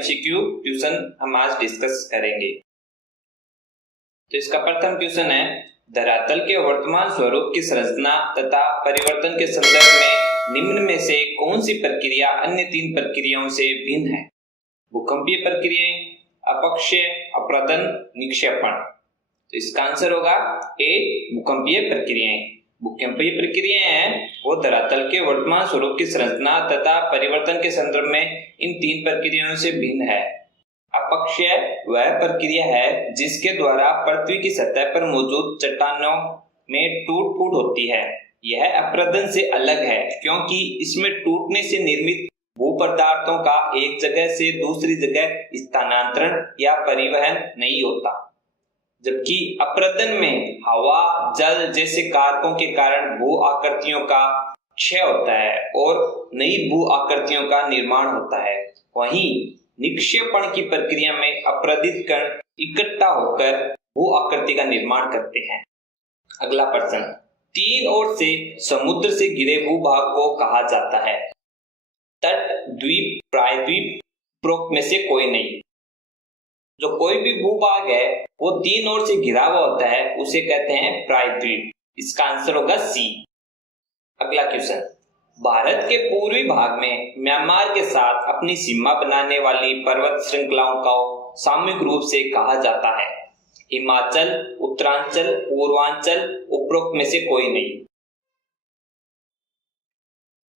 MCQ question हम आज discuss करेंगे। तो इसका प्रथम क्वेश्चन है, धरातल के वर्तमान स्वरूप की संरचना तथा परिवर्तन के संदर्भ में निम्न में से कौन सी प्रक्रिया अन्य तीन प्रक्रियाओं से भिन्न है? भूकंपीय प्रक्रियाएं, अपक्षय, अपरदन, निक्षेपण। तो इसका आंसर होगा ए, भूकंपीय प्रक्रियाएं। भूकंपीय प्रक्रियाएं हैं वो धरातल के वर्तमान स्वरूप की संरचना तथा परिवर्तन के संदर्भ में इन तीन प्रक्रियाओं से भिन्न है। अपक्षय वह प्रक्रिया है जिसके द्वारा पृथ्वी की सतह पर मौजूद चट्टानों में टूट फूट होती है। यह अपरदन से अलग है क्योंकि इसमें टूटने से निर्मित भू पदार्थों का एक जगह से दूसरी जगह स्थानांतरण या परिवहन नहीं होता, जबकि अपरदन में हवा, जल जैसे कारकों के कारण भू आकृतियों का क्षय होता है और नई भू आकृतियों का निर्माण होता है। वहीं निक्षेपण की प्रक्रिया में अपरदित कण इकट्ठा होकर भू आकृति का निर्माण करते हैं। अगला प्रश्न, तीन ओर से समुद्र से घिरे भूभाग को कहा जाता है? तट, द्वीप, प्रायद्वीप, उपरोक्त में से कोई नहीं। जो कोई भी भूभाग है वो तीन ओर से घिरा हुआ होता है, उसे कहते हैं प्रायद्वीप। इसका आंसर होगा सी। अगला क्वेश्चन, भारत के पूर्वी भाग में म्यांमार के साथ अपनी सीमा बनाने वाली पर्वत श्रृंखलाओं को सामूहिक रूप से कहा जाता है? हिमाचल, उत्तरांचल, पूर्वांचल, उपरोक्त में से कोई नहीं।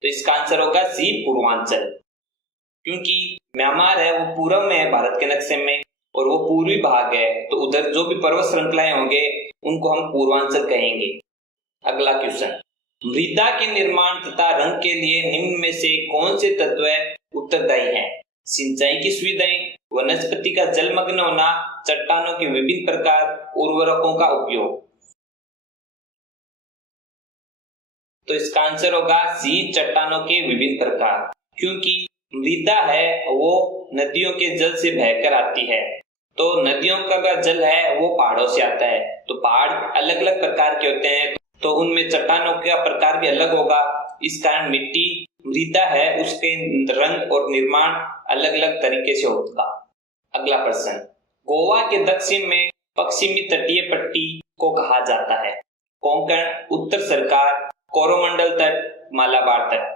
तो इसका आंसर होगा सी, पूर्वांचल, क्योंकि म्यांमार है वो पूर्व में है भारत के नक्शे में और वो पूर्वी भाग है, तो उधर जो भी पर्वत श्रृंखलाएं होंगे उनको हम पूर्वांचल कहेंगे। अगला क्वेश्चन, मृदा के निर्माण तथा रंग के लिए निम्न में से कौन से तत्व उत्तरदायी हैं? सिंचाई की सुविधाएं, वनस्पति का जलमग्न होना, चट्टानों के विभिन्न प्रकार, उर्वरकों का उपयोग। तो इसका आंसर होगा सी, चट्टानों के विभिन्न प्रकार, क्योंकि मृदा है वो नदियों के जल से बहकर आती है, तो नदियों का जल है वो पहाड़ों से आता है, तो पहाड़ अलग अलग प्रकार के होते हैं, तो उनमें चट्टानों का प्रकार भी अलग होगा। इस कारण मिट्टी, मृदा है उसके रंग और निर्माण अलग अलग तरीके से होगा। अगला प्रश्न, गोवा के दक्षिण में पश्चिमी तटीय पट्टी को कहा जाता है? कोंकण, उत्तर सरकार, कोरोमंडल तट, मालाबार तट।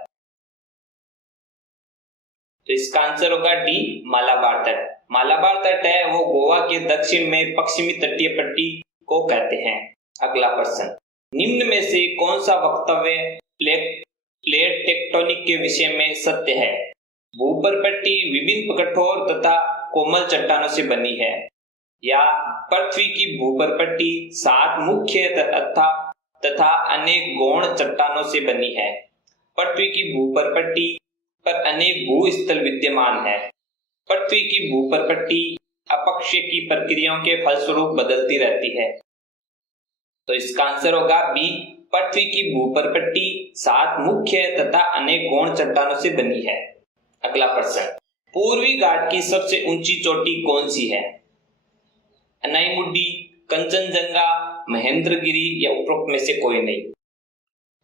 तो इसका आंसर होगा डी, मालाबार तट। मालाबार तट है वो गोवा के दक्षिण में पश्चिमी तटीय पट्टी को कहते हैं। अगला प्रश्न, निम्न में से कौन सा वक्तव्य प्लेट टेक्टोनिक के विषय में सत्य है? भूपर पट्टी विभिन्न कठोर तथा कोमल चट्टानों से बनी है, या पृथ्वी की भूपर पट्टी 7 मुख्य तथा अनेक गौण चट्टानों से बनी है? पृथ्वी की भूपर पट्टी पर अनेक भूस्थल विद्यमान है। पृथ्वी की भूपर पट्टी अपक्षय की प्रक्रियाओं के फलस्वरूप बदलती रहती है। तो इसका आंसर होगा बी, पृथ्वी की भूपर पट्टी 7 मुख्य तथा अनेक गौण चट्टानों से बनी है। अगला प्रश्न, पूर्वी घाट की सबसे ऊंची चोटी कौन सी है? अनाईमुड्डी, कंचनजंगा, महेंद्रगिरी, या उपरोक्त में से कोई नहीं।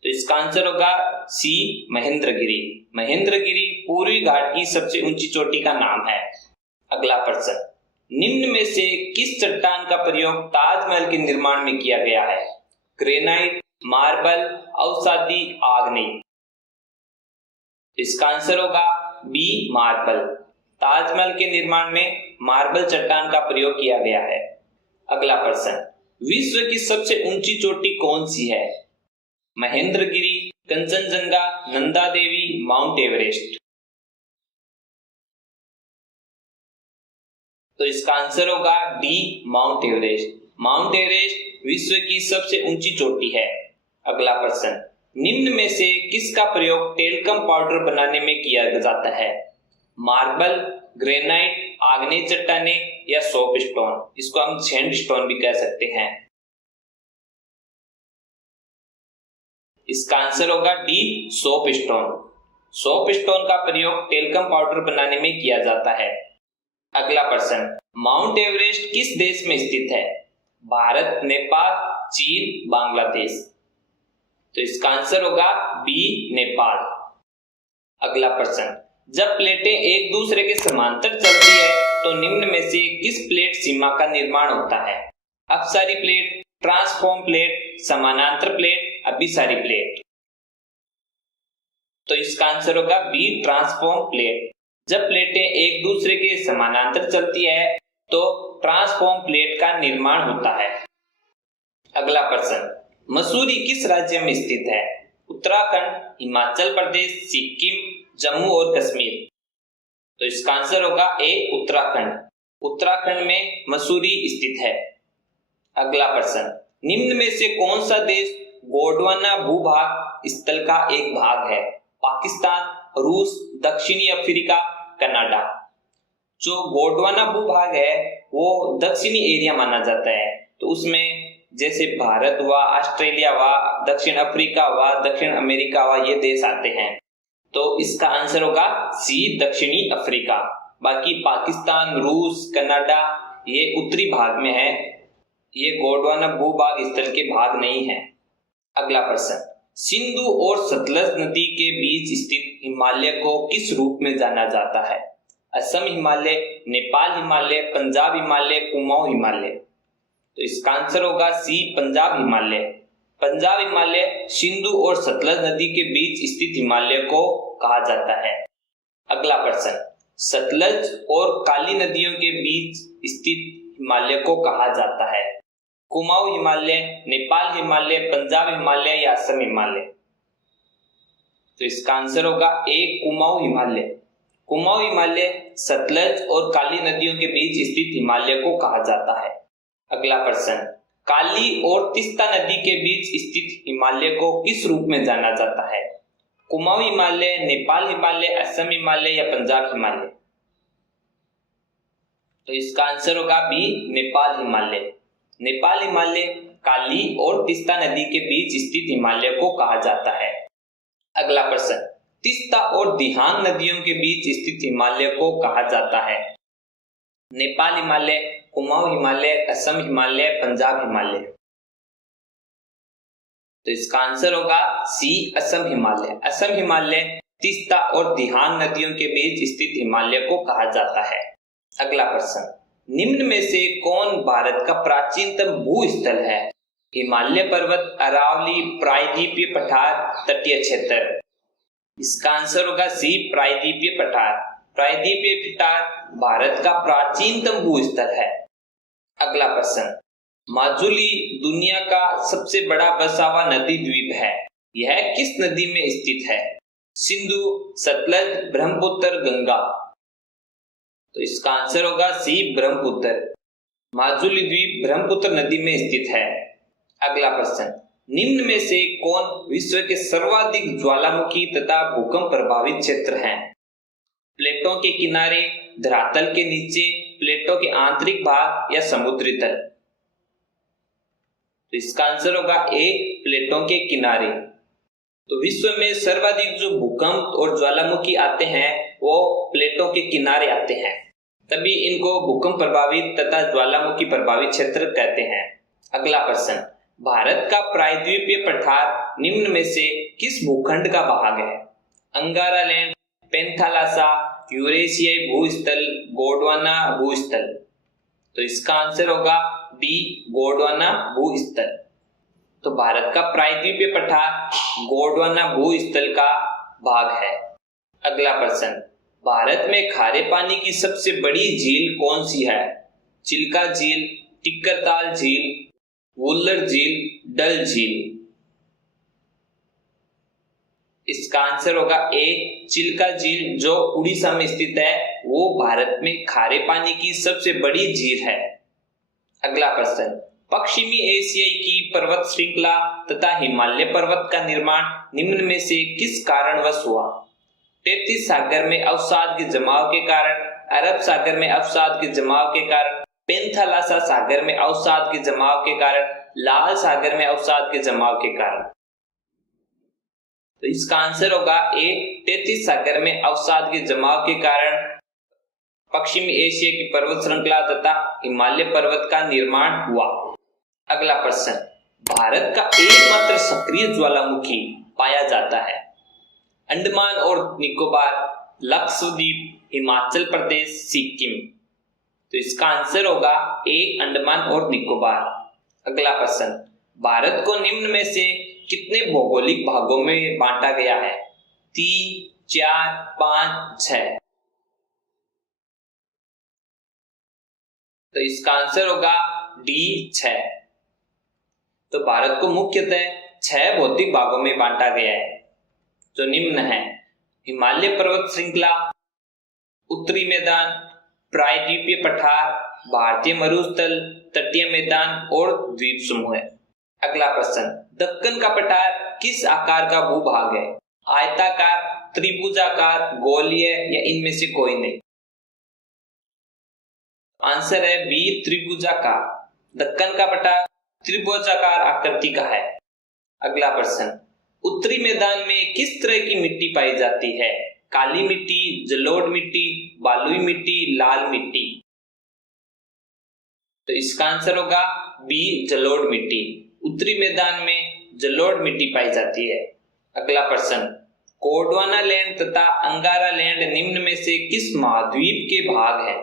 तो इसका आंसर होगा सी, महेंद्रगिरी। महेंद्रगिरी पूर्वी घाट की सबसे ऊंची चोटी का नाम है। अगला प्रश्न, निम्न में से किस चट्टान का प्रयोग ताजमहल के निर्माण में किया गया है? ग्रेनाइट, मार्बल, अवसादी, आग्नेय। इसका आंसर होगा बी, मार्बल। ताजमहल के निर्माण में मार्बल चट्टान का प्रयोग किया गया है। अगला प्रश्न, विश्व की सबसे ऊंची चोटी कौन सी है? Mahendragiri, Kanchenjunga, Nanda Devi, mount Everest. तो इसका आंसर होगा D, mount Everest. Mount Everest विश्व की सबसे ऊंची चोटी है। अगला प्रश्न, निम्न में से किसका प्रयोग टेल्कम पाउडर बनाने में किया जाता है? मार्बल, ग्रेनाइट, आग्नेय चट्टाने, या सोप स्टोन। इसको हम सैंड स्टोन भी कह सकते हैं। इसका आंसर होगा D, soap stone. Soap stone का प्रयोग टेल्कम पाउडर बनाने में किया जाता है। अगला प्रश्न, माउंट एवरेस्ट किस देश में स्थित है? भारत, नेपाल, चीन, बांग्लादेश। तो इसका आंसर होगा बी, नेपाल। अगला प्रश्न, जब प्लेटें एक दूसरे के समांतर चलती है तो निम्न में से किस प्लेट सीमा का निर्माण होता है? अपसारी प्लेट, ट्रांसफॉर्म प्लेट, समानांतर प्लेट, अभिसारी प्लेट। तो इसका आंसर होगा बी, ट्रांसफॉर्म प्लेट। जब प्लेटें एक दूसरे के समानांतर चलती है तो ट्रांसफॉर्म प्लेट का निर्माण होता है। अगला प्रश्न, मसूरी किस राज्य में स्थित है? उत्तराखंड, हिमाचल प्रदेश, सिक्किम, जम्मू और कश्मीर। तो इसका आंसर होगा ए, उत्तराखंड। उत्तराखंड में मसूरी स्थित है। अगला प्रश्न, निम्न में से कौन सा देश गोंडवाना भूभाग स्थल का एक भाग है? पाकिस्तान, रूस, दक्षिणी अफ्रीका, कनाडा। जो गोंडवाना भूभाग है वो दक्षिणी एरिया माना जाता है, तो उसमें जैसे भारत हुआ, ऑस्ट्रेलिया हुआ, दक्षिण अफ्रीका हुआ, दक्षिण अमेरिका हुआ, ये देश आते हैं। तो इसका आंसर होगा सी, दक्षिणी अफ्रीका। बाकी पाकिस्तान, रूस, कनाडा ये उत्तरी भाग में है, ये गोंडवाना भूभाग स्थल के भाग नहीं है। अगला प्रश्न, सिंधु और सतलज नदी के बीच स्थित हिमालय को किस रूप में जाना जाता है? असम हिमालय, नेपाल हिमालय, पंजाब हिमालय, कुमाऊं हिमालय। तो इसका आंसर होगा सी, पंजाब हिमालय। पंजाब हिमालय सिंधु और सतलज नदी के बीच स्थित हिमालय को कहा जाता है। अगला प्रश्न, सतलज और काली नदियों के बीच स्थित हिमालय को कहा जाता है? कुमाऊं हिमालय, नेपाल हिमालय, पंजाब हिमालय या असम हिमालय। तो इसका आंसर होगा ए, कुमाऊं हिमालय। कुमाऊं हिमालय सतलज और काली नदियों के बीच स्थित हिमालय को कहा जाता है। अगला प्रश्न, काली और तीस्ता नदी के बीच स्थित हिमालय को किस रूप में जाना जाता है? कुमाऊं हिमालय, नेपाल हिमालय, असम हिमालय या पंजाब हिमालय। तो इसका आंसर होगा बी, नेपाल हिमालय। नेपाल हिमालय काली और तीस्ता नदी के बीच स्थित हिमालय को कहा जाता है। अगला प्रश्न, तीस्ता और दिहांग नदियों के बीच स्थित हिमालय को कहा जाता है? नेपाल हिमालय, कुमाऊं हिमालय, असम हिमालय, पंजाब हिमालय। तो इसका आंसर होगा सी, असम हिमालय। असम हिमालय तीस्ता और दिहांग नदियों के बीच स्थित हिमालय को कहा जाता है। अगला प्रश्न, निम्न में से कौन भारत का प्राचीनतम भूस्थल है? हिमालय पर्वत, अरावली, प्रायद्वीपीय पठार, तटीय क्षेत्र। इसका आंसर होगा सी, प्रायद्वीपीय पठार। प्रायद्वीपीय पठार भारत का प्राचीनतम भूस्थल है। अगला प्रश्न, माजुली दुनिया का सबसे बड़ा बसा हुआ नदी द्वीप है, यह किस नदी में स्थित है? सिंधु, सतलज, ब्रह्मपुत्र, गंगा। तो इसका आंसर होगा सी, ब्रह्मपुत्र। माजुली द्वीप ब्रह्मपुत्र नदी में स्थित है। अगला प्रश्न, निम्न में से कौन विश्व के सर्वाधिक ज्वालामुखी तथा भूकंप प्रभावित क्षेत्र हैं? प्लेटों के किनारे, धरातल के नीचे, प्लेटों के आंतरिक भाग या समुद्री तल। तो इसका आंसर होगा ए, प्लेटों के किनारे। तो विश्व में सर्वाधिक जो भूकंप और ज्वालामुखी आते हैं वो प्लेटों के किनारे आते हैं, तभी इनको भूकंप प्रभावित तथा ज्वालामुखी प्रभावित क्षेत्र कहते हैं। अगला प्रश्न, भारत का प्रायद्वीपीय पठार निम्न में से किस भूखंड का भाग है? अंगारा लैंड, पेंथालासा, यूरेशियाई भूस्थल, गोंडवाना भूस्थल। तो इसका आंसर होगा बी, गोंडवाना भूस्थल। तो भारत का प्रायद्वीपीय पठार गोंडवाना भूस्थल का भाग है। अगला प्रश्न, भारत में खारे पानी की सबसे बड़ी झील कौन सी है? चिल्का झील, टिक्करताल झील, वुल्लर झील, डल झील। इसका आंसर होगा ए, चिल्का झील जो उड़ीसा में स्थित है, वो भारत में खारे पानी की सबसे बड़ी झील है। अगला प्रश्न, पश्चिमी एशियाई की पर्वत श्रृंखला तथा हिमालय पर्वत का निर्माण निम्न में से किस कारणवश हुआ? तैतीस सागर में अवसाद के जमाव के कारण, अरब सागर में अवसाद के जमाव के कारण, पेंथालासा सागर में अवसाद के जमाव के कारण, लाल सागर में अवसाद के जमाव के कारण। तो इसका आंसर होगा ए, तैतीस सागर में अवसाद के जमाव के कारण पश्चिमी एशिया की पर्वत श्रृंखला तथा हिमालय पर्वत का निर्माण हुआ। अगला प्रश्न, भारत का एकमात्र सक्रिय ज्वालामुखी पाया जाता है? अंडमान और निकोबार, लक्षद्वीप, हिमाचल प्रदेश, सिक्किम। तो इसका आंसर होगा ए अंडमान और निकोबार। अगला प्रश्न, भारत को निम्न में से कितने भौगोलिक भागों में बांटा गया है? 3, 4, 5, 6। तो इसका आंसर होगा डी 6। तो भारत को मुख्यतः 6 भौतिक भागों में बांटा गया है, जो निम्न है: हिमालय पर्वत श्रृंखला, उत्तरी मैदान, प्रायद्वीपीय पठार, भारतीय मरुस्थल, तटीय मैदान और द्वीप समूह। अगला प्रश्न, दक्कन का पठार किस आकार का भूभाग है? आयताकार, त्रिभुजाकार, गोलीय या इनमें से कोई नहीं? आंसर है बी त्रिभुजाकार। दक्कन का पठार त्रिभुजाकार आकृति का है। अगला प्रश्न, उत्तरी मैदान में किस तरह की मिट्टी पाई जाती है? काली मिट्टी, जलोढ़ मिट्टी, बालुई मिट्टी, लाल मिट्टी। तो इसका आंसर होगा बी जलोढ़ मिट्टी। उत्तरी मैदान में जलोढ़ मिट्टी पाई जाती है। अगला प्रश्न, गोंडवाना लैंड तथा अंगारा लैंड निम्न में से किस महाद्वीप के भाग हैं?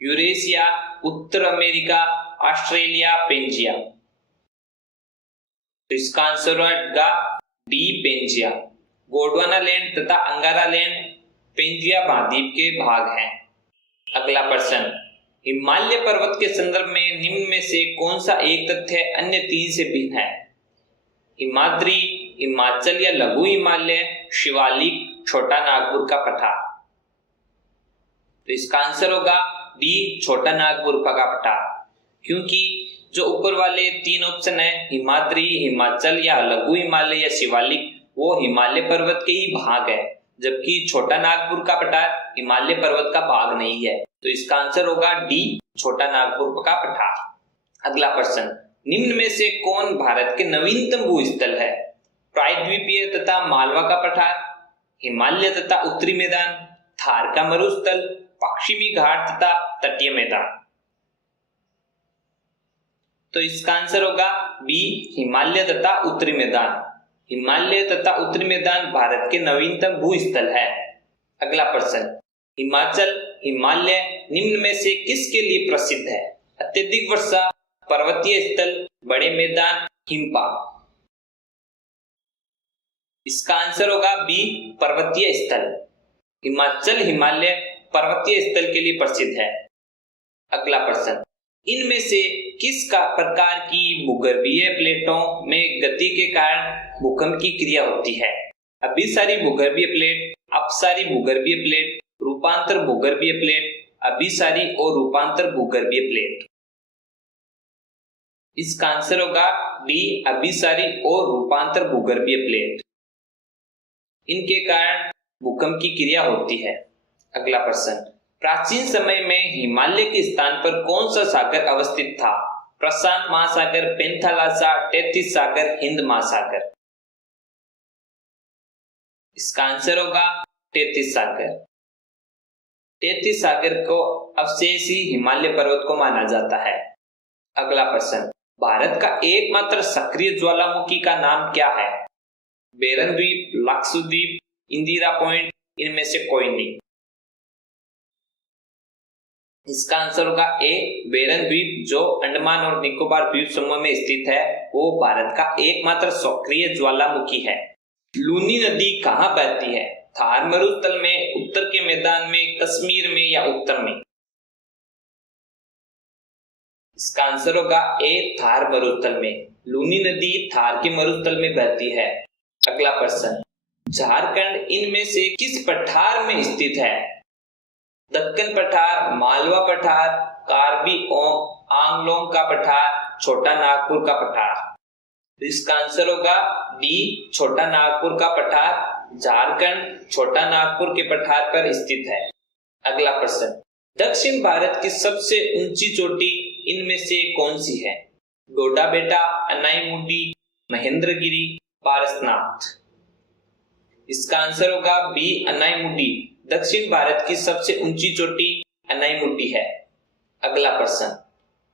यूरेशिया, उत्तर अमेरिका, ऑस्ट्रेलिया, पेंजिया। तो इसका आंसर होगा डी पेंजिया। गोंडवाना लैंड तथा अंगारा लैंड पेंजिया महाद्वीप के भाग हैं। अगला प्रश्न, हिमालय पर्वत के संदर्भ में निम्न में से कौन सा एक तथ्य अन्य 3 से भिन्न है? हिमाद्री, हिमाचल या लघु हिमालय, शिवालिक, छोटा नागपुर का पठार। तो इसका आंसर होगा डी छोटा नागपुर का पठार, क्योंकि जो ऊपर वाले 3 ऑप्शन है, हिमाद्री, हिमाचल या लघु हिमालय या शिवालिक, वो हिमालय पर्वत के ही भाग है, जबकि छोटा नागपुर का पठार हिमालय पर्वत का भाग नहीं है। तो इसका आंसर होगा डी छोटा नागपुर का पठार। अगला प्रश्न, निम्न में से कौन भारत के नवीनतम भूस्थल है? प्रायद्वीपीय तथा मालवा का पठार, हिमालय तथा उत्तरी मैदान, थार का मरुस्थल, पश्चिमी घाट तथा तटीय मैदान। तो इसका आंसर होगा बी हिमालय तथा उत्तरी मैदान। हिमालय तथा उत्तरी मैदान भारत के नवीनतम भूस्थल है। अगला प्रश्न, हिमाचल हिमालय निम्न में से किसके लिए प्रसिद्ध है? अत्यधिक वर्षा, पर्वतीय स्थल, बड़े मैदान, हिमपात। इसका आंसर होगा बी पर्वतीय स्थल। हिमाचल हिमालय पर्वतीय स्थल के लिए प्रसिद्ध है। अगला प्रश्न, इनमें से किस का प्रकार की भूगर्भीय प्लेटों में गति के कारण भूकंप की क्रिया होती है? अभिसारी भूगर्भीय प्लेट, अपसारी भूगर्भीय प्लेट, रूपांतर भूगर्भीय प्लेट, अभिसारी और रूपांतर भूगर्भीय प्लेट। इसका आंसर होगा डी अभिसारी और रूपांतर भूगर्भीय प्लेट। इनके कारण भूकंप की क्रिया होती है। अगला प्रश्न, प्राचीन समय में हिमालय के स्थान पर कौन सा सागर अवस्थित था? प्रशांत महासागर, पेंथालासा, टेथिस सागर, हिंद महासागर। इसका आंसर होगा टेथिस सागर। टेथिस सागर को अवशेषी हिमालय पर्वत को माना जाता है। अगला प्रश्न, भारत का एकमात्र सक्रिय ज्वालामुखी का नाम क्या है? बेरन द्वीप, लक्षद्वीप, इंदिरा पॉइंट, इनमें से कोई नहीं। इसका आंसर होगा ए बेरन द्वीप, जो अंडमान और निकोबार द्वीप समूह में स्थित है। वो भारत का एकमात्र सक्रिय ज्वालामुखी है। लूनी नदी कहाँ बहती है? थार मरुस्थल में, उत्तर के मैदान में, कश्मीर में या उत्तर में? इसका आंसर होगा ए थार मरुस्थल में। लूनी नदी थार के मरुस्थल में बहती है। अगला प्रश्न, झारखंड इनमें से किस पठार में स्थित है? दक्कन पठार, मालवा पठार, कार्बी आंगलोंग का पठार, छोटा नागपुर का पठार। तो इसका आंसर होगा डी छोटा नागपुर का पठार। झारखंड छोटा नागपुर के पठार पर स्थित है। अगला प्रश्न, दक्षिण भारत की सबसे ऊंची चोटी इनमें से कौन सी है? डोडा बेटा, अनाईमुडी, महेंद्रगिरी, पारसनाथ। इसका आंसर होगा बी अनाईमुडी। दक्षिण भारत की सबसे ऊंची चोटी अनाईमुडी है। अगला प्रश्न,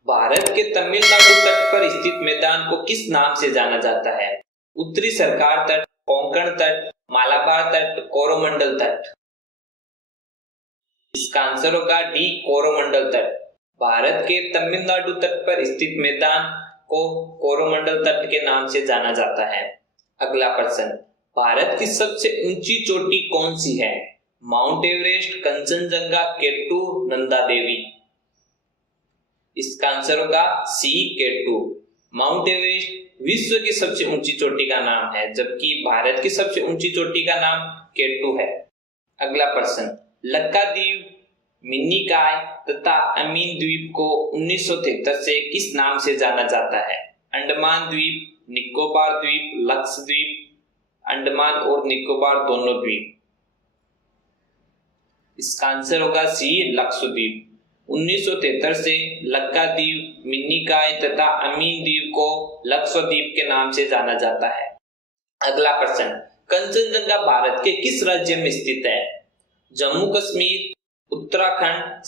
भारत के तमिलनाडु तट पर स्थित मैदान को किस नाम से जाना जाता है? उत्तरी सरकार तट, कोंकण तट, मालाबार तट, कोरोमंडल तट। इसका आंसर होगा डी, कोरोमंडल तट। भारत के तमिलनाडु तट पर स्थित मैदान को कोरोमंडल तट के नाम से जाना जाता है। अगला प्रश्न, भारत की सबसे ऊंची चोटी कौन सी है? Mount Everest, Kanchenjunga, केटू, Nanda Devi. इसका आंसर होगा सी, केटू। माउंट एवरेस्ट विश्व की सबसे ऊंची चोटी का नाम है, जबकि भारत की सबसे ऊंची चोटी का नाम केटू है। अगला प्रश्न, लक्काद्वीप, मिनिकॉय तथा अमीन द्वीप को 1973 से किस नाम से जाना जाता है? अंडमान द्वीप, निकोबार द्वीप, लक्षद्वीप, अंडमान और निकोबार दोनों द्वीप। इसका आंसर होगा सी, लक्षद्वीप। 1973 से लक्काद्वीप, मिनिकॉय तथा अमीन द्वीप को लक्षद्वीप के नाम से जाना जाता है। अगला प्रश्न, कंचनजंगा भारत के किस राज्य में स्थित है? जम्मू कश्मीर, उत्तराखंड,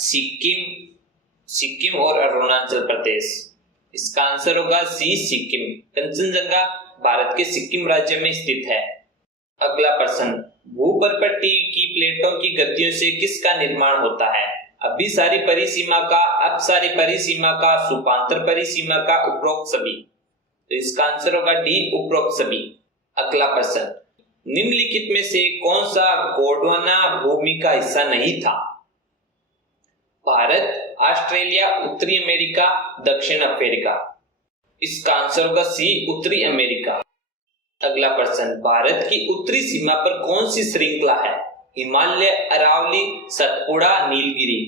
सिक्किम और अरुणाचल प्रदेश। इसका आंसर होगा सी, सिक्किम। कंचनजंगा भारत के सिक्किम राज्य में स्थित है। अगला प्रश्न, भूपर्पट्टी की प्लेटों की गतियों से किसका निर्माण होता है? अभिसारी परिसीमा का, अपसारी परिसीमा का, सुपांतर परिसीमा का, उपरोक्त सभी। तो इसका आंसर होगा डी, उपरोक्त सभी। अगला प्रश्न, निम्नलिखित में से कौन सा गोंडवाना भूमि का हिस्सा नहीं था? भारत, ऑस्ट्रेलिया, उत्तरी अमेरिका, दक्षिण अफ्रीका। इसका आंसर होगा सी, उत्तरी अमेरिका। अगला प्रश्न, भारत की उत्तरी सीमा पर कौन सी श्रृंखला है? हिमालय, अरावली, सतपुड़ा, नीलगिरी।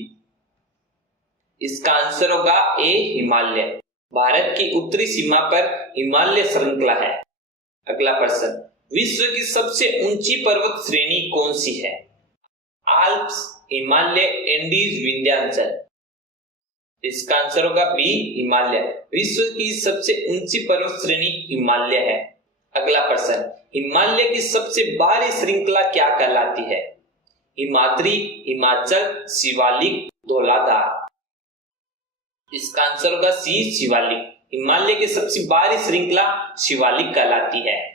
इसका आंसर होगा ए, हिमालय। भारत की उत्तरी सीमा पर हिमालय श्रृंखला है। अगला प्रश्न, विश्व की सबसे ऊंची पर्वत श्रेणी कौन सी है? Alps, Himalaya, Andes, Vindhyachal. इसका आंसर होगा बी, हिमालय। विश्व की सबसे ऊंची पर्वत श्रेणी हिमालय है। अगला प्रश्न, हिमालय की सबसे बाहरी श्रृंखला क्या कहलाती है? हिमाद्री, हिमाचल, शिवालिक, धौलाधार। इसका आंसर होगा सी, शिवालिक। हिमालय की सबसे बाहरी श्रृंखला शिवालिक कहलाती है।